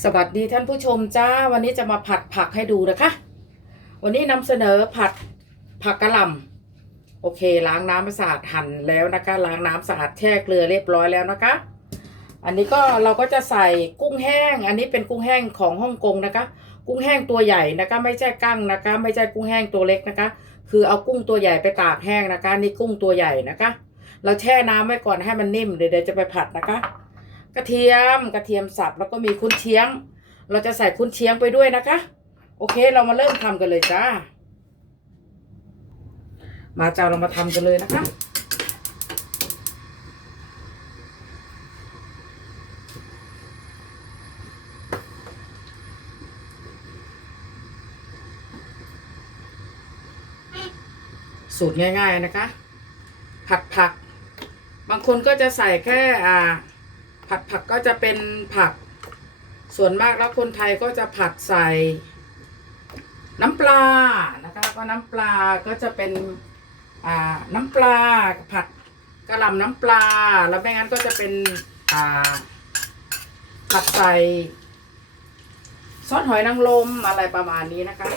สวัสดีท่านผู้ชมจ้า วันนี้จะมาผัดผักให้ดูนะคะ วันนี้นำเสนอผัดผักกะหล่ำโอเค ล้างน้ำสะอาดหั่นแล้วนะคะ ล้างน้ำสะอาดแช่เกลือเรียบร้อยแล้วนะคะ อันนี้ก็เราก็จะใส่กุ้งแห้ง อันนี้เป็นกุ้งแห้งของฮ่องกงนะคะ กุ้งแห้งตัวใหญ่นะคะ ไม่ใช่กั้งนะคะ ไม่ใช่กุ้งแห้งตัวเล็กนะคะ คือเอากุ้งตัวใหญ่ไปตากแห้งนะคะ นี่กุ้งตัวใหญ่นะคะ เราแช่น้ำไว้ก่อนให้มันนิ่มเดี๋ยวเดี๋ยวจะไปผัดนะคะ กระเทียมกระเทียมสับแล้วก็มีคุณเชียง เราจะใส่คุณเชียงไปด้วยนะคะ โอเคเรามาเริ่มทำกันเลยจ้า มาเจ้าเรามาทำกันเลยนะคะสูตรง่าย ๆนะคะ ผัดผัก บางคนก็จะใส่แค่อ่า ผัดผักก็จะเป็นผัก ส่วนมากแล้วคนไทยก็จะผัดใส่ น้ำปลานะคะก็น้ำปลาก็จะเป็นอ่าน้ำปลาผัดกระหล่ำน้ำปลา แล้วไม่งั้นก็จะเป็นอ่าผัดใส่ซอสหอยนางรมอะไรประมาณนี้นะคะ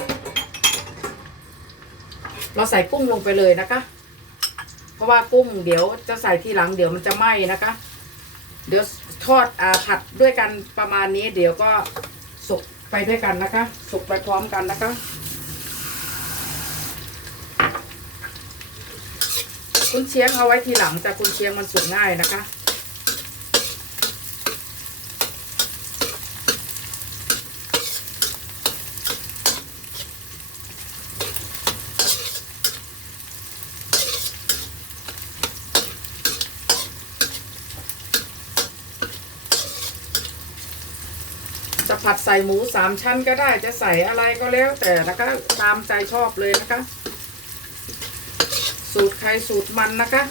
เราใส่กุ้งลงไปเลยนะคะ เพราะว่ากุ้งเดี๋ยวจะใส่ทีหลังเดี๋ยวมันจะไหม้นะคะ เดี๋ยว ทอดอ่าผัดด้วยกันประมาณนี้ เดี๋ยวก็สุกไปด้วยกันนะคะ สุกไปพร้อมกันนะคะคุณเชียงเอาไว้ทีหลังแต่คุณเชียงมันสุกง่ายนะคะ ผัดใส่หมูสามชั้นก็ได้จะใส่อะไรก็แล้วแต่นะคะ ตามใจชอบเลยนะคะ สูตรใครสูตรมันนะคะ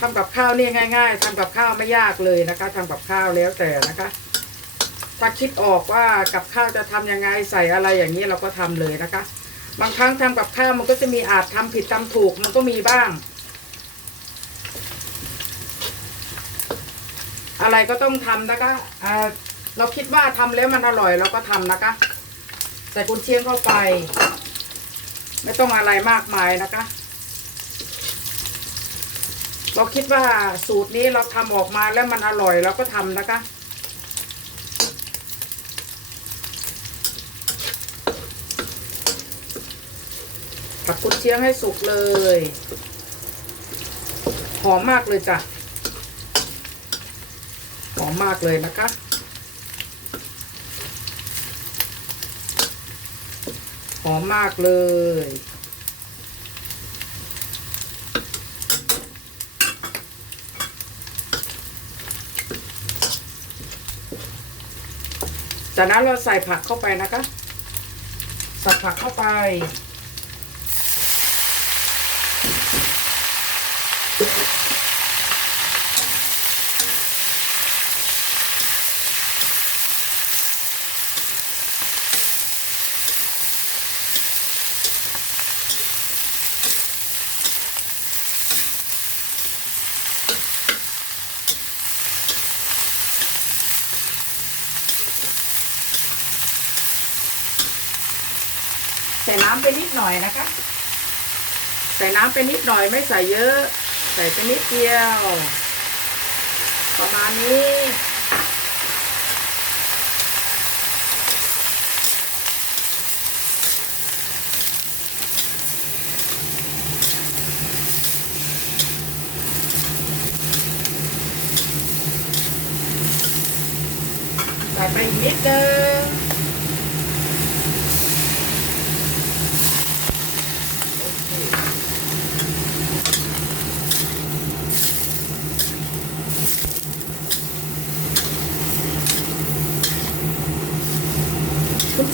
ทำกับข้าวเนี่ยง่าย ๆทำกับข้าวไม่ยากเลยนะคะทำกับข้าวแล้วแต่นะคะถ้าคิดออกว่ากับข้าวจะทำยังไงใส่อะไรอย่างนี้เราก็ทำเลยนะคะ บางครั้งทำกับข้าวมันก็จะมีอาจทำผิดทำถูกมันก็มีบ้าง อะไรก็ต้องทำนะคะอ่าเราคิดว่าทำแล้วมันอร่อยเราก็ทำนะคะ ใส่กุนเชียงเข้าไป ไม่ต้องอะไรมากมายนะคะ เราคิดว่าสูตรนี้เราทำออกมาแล้วมันอร่อยเราก็ทำนะคะผัดกุนเชียงให้สุกเลย หอมมากเลยจ้ะ มมากเลยนะคะ หอมมากเลย จากนั้นเราใส่ผักเข้าไปนะคะ ใส่ผักเข้าไป ส่น้ำไปนิดหน่อยนะคะ ใส่น้ำไปนิดหน่อยไม่ใส่เยอะ ใส่ไปนิดเดียว ประมาณนี้ ใส่ไปอีกนิดเดิมคุ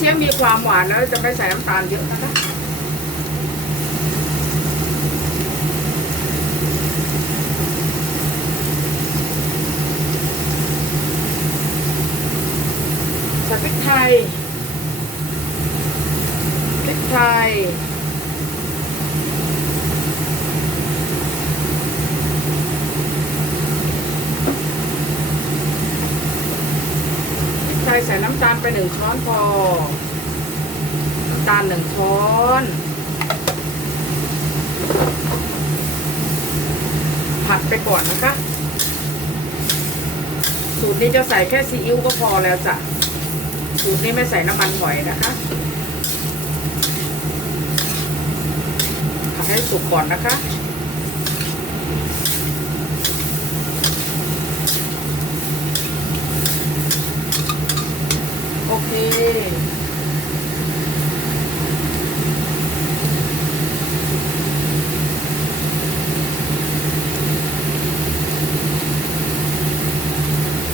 ชียงมีความหวานแล้วจะไม่ใส่น้ำตาลเยอะนะคะใส่พริกไทยพริกไทยใส่น้ำตาลไปหนึ่งช้อนพอำตาลหนึ่งช้อนผัดไปก่อนนะคะ สูตรนี้จะใส่แค่ซีอิ๊วก็พอแล้วจ้ะ สูตรนี้ไม่ใส่น้ำมันหอยนะคะ ผัดให้สุกก่อนนะคะ โอเค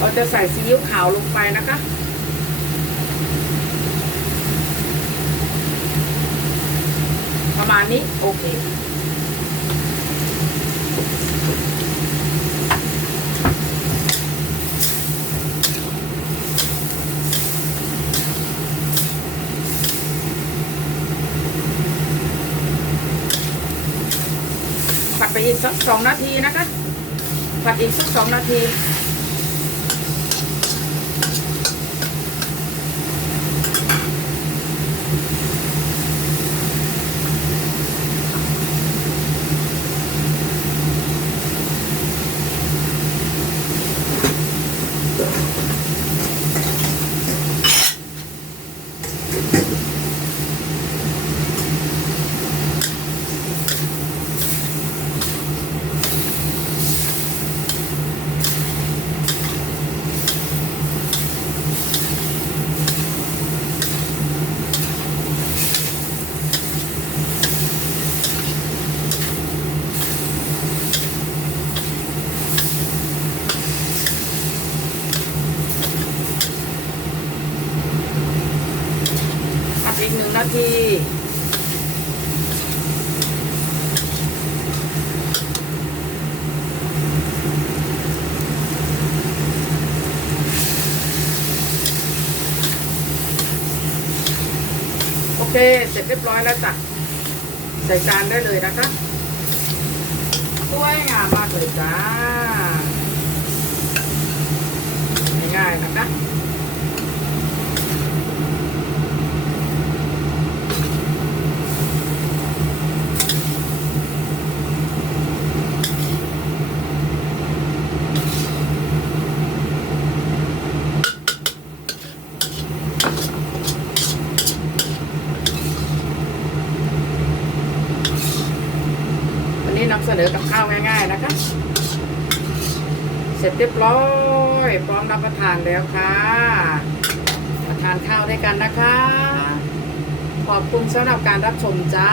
เรา จะใส่ซีอิ๊วขาวลงไปนะคะประมาณนี้โอเคผัดไปอีกสักสองนาทีนะคะผัดอีกสักสองนาที เค เสร็จเรียบร้อยแล้วจ้ะ ใส่จานได้เลยนะคะสวยงามมากเลยจ้า ง่ายๆนะคะ นำเสนอกับข้าวง่ายๆนะคะ เสร็จเรียบร้อย พร้อมรับประทานแล้วค่ะมาทานข้าวด้วยกันนะคะ ขอบคุณสำหรับการรับชมจ้า